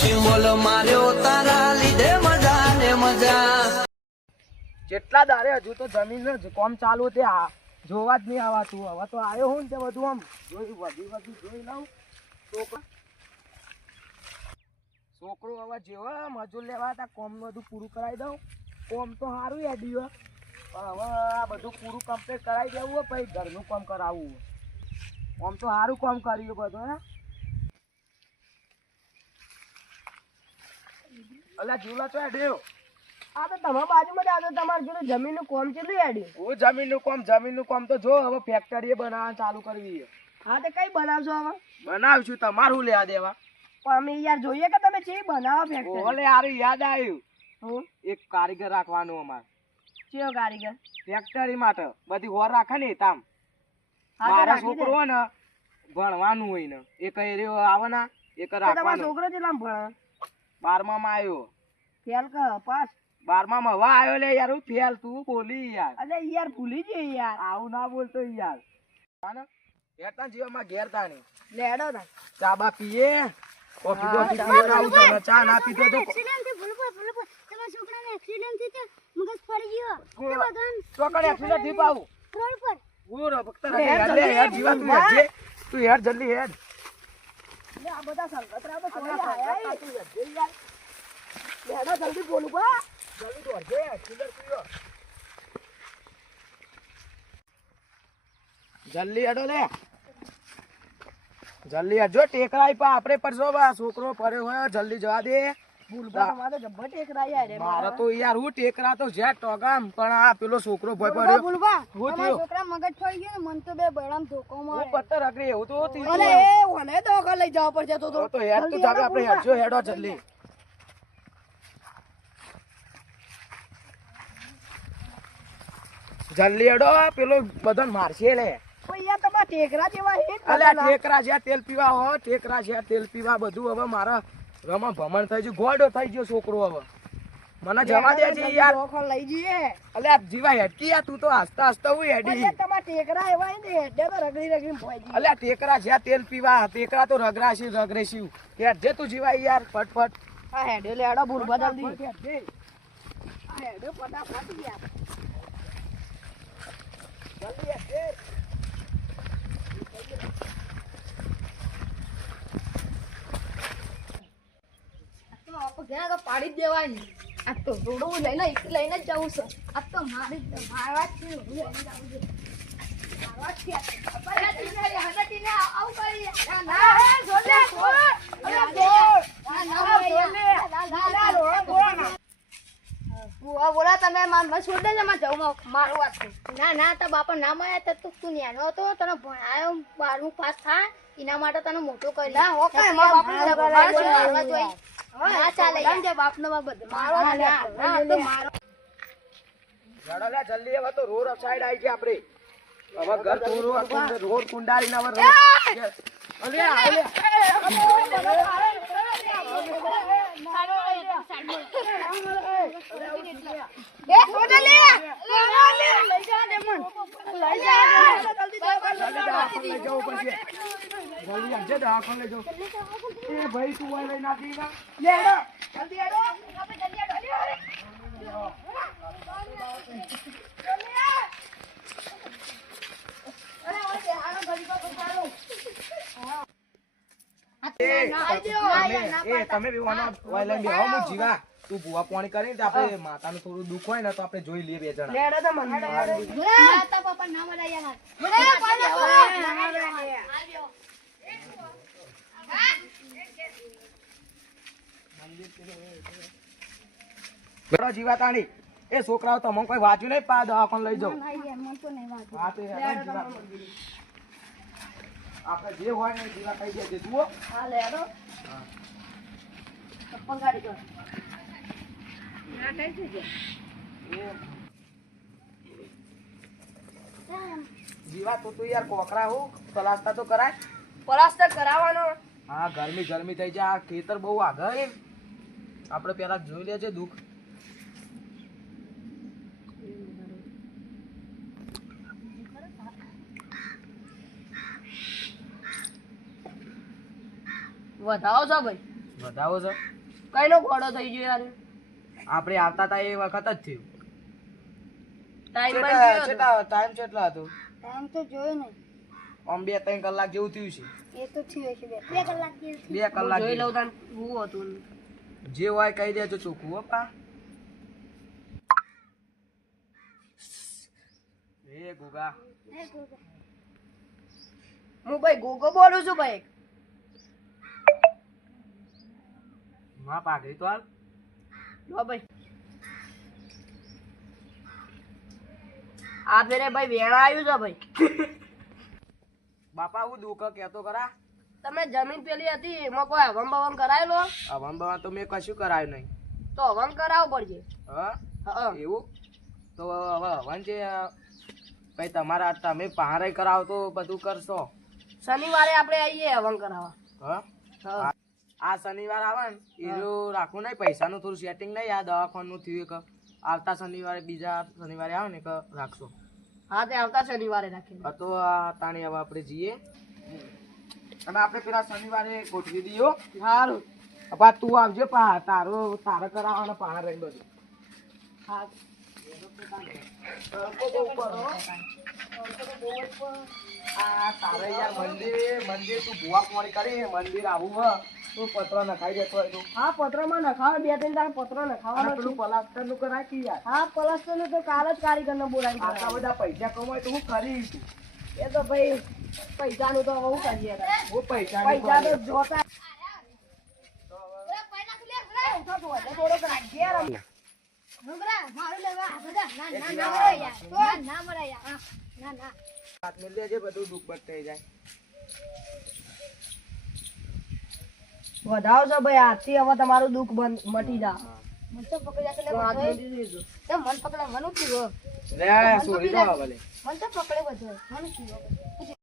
Symbol માર્યો તારા લીધે મજા ને મજા. જેટલા દારે હજુ તો જમીન કોમ ચાલુ તે જોવા જ નહીં આવાતું. હવે તો આવ્યો હું ને તે બધું આમ જોઈ બધું જોઈ લઉં. છોકરો હવે જેવો મજૂર લેવા હતા કોમ બધું પૂરું કરાવી દઉં. કોમ તો સારું હેડ્યું પણ હવે આ બધું પૂરું કમ્પ્લીટ કરાવી દેવું હોય પછી ઘરનું કામ કરાવવું હોય. આમ તો સારું કામ કર્યું બધું હે. અલા જીવલા તો હેડ્યો. આ તો તમારા બાજુમાં જ તમારે જોડે જમીનનું કામ કેટલું હેડ્યું? હું જમીનનું કામ તો જો હવે ફેક્ટરી બનાવવાનું ચાલુ કરવી. હા તો કઈ બનાવશો હવે? બનાવશું તમારું લેવા દેવા. પણ અમે યાર જોઈએ કે તમે ચેવી બનાવો ફેક્ટરી. ઓલે યાર યાદ આવ્યું એક કારીગર રાખવાનું અમારે. કેવો કારીગર? ફેક્ટરી માટે બધી હોર રાખે ને તામ. મારા છોકરો હોય ને ભણવાનું હોય ને એક એરિયો આવે ને એક રાખવાનો. છોકરો કેટલામ ભણે? 12મા માં આવ્યો. ફેલ કે પાસ? 12મા માં હવે આવ્યો લે યાર. હું ફેલ તું બોલી યાર. અરે યાર ભૂલી ગઈ યાર. આવું ના બોલતો યાર. ઘેરતા જીવામાં ઘેરતા નહીં લેડો ના ચા બા પીએ. કોફી કોફી પીવડાવું તને. ચા ના પીતો તો એક્સિડન્ટ થી ભૂલ તમારા છોકરાને એક્સિડન્ટ થી મગજ ફરી ગયો. તે બધાન છોકરાને એક્સિડન્ટ થી પાવું રોડ પર ઓરો ભક્ત રે યાર જીવા તું હેડ તું હેડ જલ્દી હેડ. લે આ બધા સંગતરા તો કોઈ આયા તું હેડ યાર. લેડો જલ્દી બોલું બા જલ્દી દોડજે એક્સિડન્ટ થયો. જલ્દી હેડો લે જલ્દી હેડ. જો ટેકરાઈ પા આપણે પરસો બા છોકરો પડ્યો હોય જલ્દી જવા દે. મારે તો યાર હું ટેકરા તો જ્યાં ટોગામ પણ આ પેલો છોકરો ભય પડ્યો. છોકરા મગજ ફરી ગયો મન તો બે બળામ ધોકો મારે. હું પત્તર અગરી એવું તો અરે એ ઓને દોકા લઈ જવા પડશે તો હેડ તો જાવે આપણે હેડ જો હેડો જલ્દી. જલ્દી હેડો પેલો બધાને મારશે લે. ટેકરા જેવા ટેકરા જ્યાં તેલ પીવા હો ટેકરા જ્યાં તેલ પીવા બધું હવે મારા રમા ભમણ થઈ ગયું. ગોડો થઈ ગયો છોકરો. હવે મને જવા દે છે યાર. લઈ જઈએ અલે આ જીવા હેડકી યાર. તું તો હસતા હસતા હું હેડી. તમારા ટેકરા એવા ને હેડે તો રગડી રગડી પોઈ. અલે આ ટેકરા જ્યાં તેલ પીવા ટેકરા તો રગરાશી રગરેશી હેડ જે તું જીવા યાર ફટફટ. આ હેડે લે હેડો ભૂલ બદલદી. આ હેડે ફટાફટ યાર જલ્દી હેડ. પાડી જ દેવાય ને. આ તો રોડો લઈને જ જવું છે. આ તો મારી મારવા જ બોલા તમે છોડ દેજો જવું મારું વાત. ના તો બાપા ના મળ્યા તો તું ન્યાનો હતો તને ભણાયો 12મું પાસ થાય એના માટે તને મોટું કરી. ના ચાલે સમજે બાપનો બાપ મારો તો મારો. લડો લે જલ્દી. હવે તો રોડ સાઈડ આવી ગયા આપણે. હવે ઘર રોડ કુંડાળી ના રોડ. અલે આલે એ છોડે લે લઈ જા દે મન લઈ જા જલ્દી લઈ જાઓ પછી જલ્દી આજે દવાખાને લઈ જાઓ. એ ભાઈ તું લઈ ના દીના લે હેડો જલ્દી હેડો આપણે જલ્દી હેડો અરે ઓકે આનો ગલી પર ઉતારો. તમે બી વાયલા બી આવો જીવા. તું ભૂવા પાણી કરીને આપણે માતાનું થોડું દુખ હોય ને તો આપણે જોઈ લઈએ બે જણા. માતા પપ્પા ના મરાયા ના જીવા તાણી એ છોકરાઓ તમને કોઈ વાંચ્યું નહીં પા દવાખાને લઈ જાઓ. આપણે જે હોય ને જીવા કહી દેજે જુઓ. હા લે હેડો ચપ્પલ ગાડી કર. જીવા તું યાર કોકરા હું પલાસ્તા તો કરાય. પલાસ્તા કરાવવાનો. હા ગરમી થઈ જાય. આ ખેતર બહુ આગળ આપણે પેલા જોઈ લેજે દુઃખ. વધાવો છો ભાઈ? વધાવો છે કઈનો ઘોડો થઈ ગયો યાર આપણે આવતા હતા એ વખત જ થયું ટાઈમ ટાઈમ કેટલો હતો ટાઈમ તો જોયો નહીં. આમ 2-3 કલાક જેવું થયું છે એ તો થયું હશે 2 કલાક જેવું. 2 કલાક જોઈ લઉં જેવું. તાન હું હતું જે હોય કહી દેજો ચોખ્ખું હો પા એ ગુગા હું ભાઈ ગોગો બોલું છું ભાઈ માં પાઘડી તો હાલ લો ભાઈ આ ફેરે ભાઈ વેણા આવ્યું છે ભાઈ બાપા હું દુઃખ કહેતો ખરા તમે જમીન પેલી હતી એમાં કોઈ હવમ બવમ કરાયેલો હવન બવન તો મેં કશું કરાયું નહીં તો હવમ કરાવવું પડશે હા હા એવું તો હવે હવન છે ભાઈ તમારા તમે પહારે કરાવો તો બધું કરશો શનિવારે આપણે આવીએ હવમ કરાવવા હા હા આ શનિવાર આવે ને એનું રાખવું નહીં પૈસાનું થોડું સેટિંગ નહીં આ દવાખાનું થયું કે આવતા શનિવારે બીજા શનિવારે આવે ને કે રાખશો હા તે આવતા શનિવારે રાખીએ હા તો આ તાણી હવે આપણે જઈએ અને આપણે પેલા શનિવારે ગોઠવી દઈએ સારું પા તું આવજે પા તારે કરાવવાનો પહાડ રહી બધું હા આ તારે યાર મંદિર તું ભુવા કોણી કરી મંદિર આવું હ તું પત્ર નખાઈ દેતો હોય તું હા પત્રમાં નખાવે 2-3 દાડા પત્ર અને નખાવાનો પેલું પલાસ્ટર નું કરાય કે યાર હા પલસ્તર નું તો કાલ જ કારીગરને બોલાવી આટલા બધા પૈસા કમાય તો હું કરી તું એ તો ભાઈ પૈસાનું તો બહુ કરીએ હું પૈસા પૈસા તો જોતા થોડોક રાખીએ યાર અમે. છોકરા, મારું લેવા આ બધા ના મળે યાર. ના મળે યાર. હા, ના. હાથ મેં લેજે બધું દુઃખ બધ થઈ જાય વધાવો છો ભાઈ આજથી હવે તમારું દુઃખ બંધ મટી જા મન તો પકડ્યા તો હું હાથ બધો. મૂકી દીધું. તો મન પકડે મન ઉઠી ગયો. લે છોડી દો ભલે મન તો પકડે બધો. મન ઉઠી ગયો.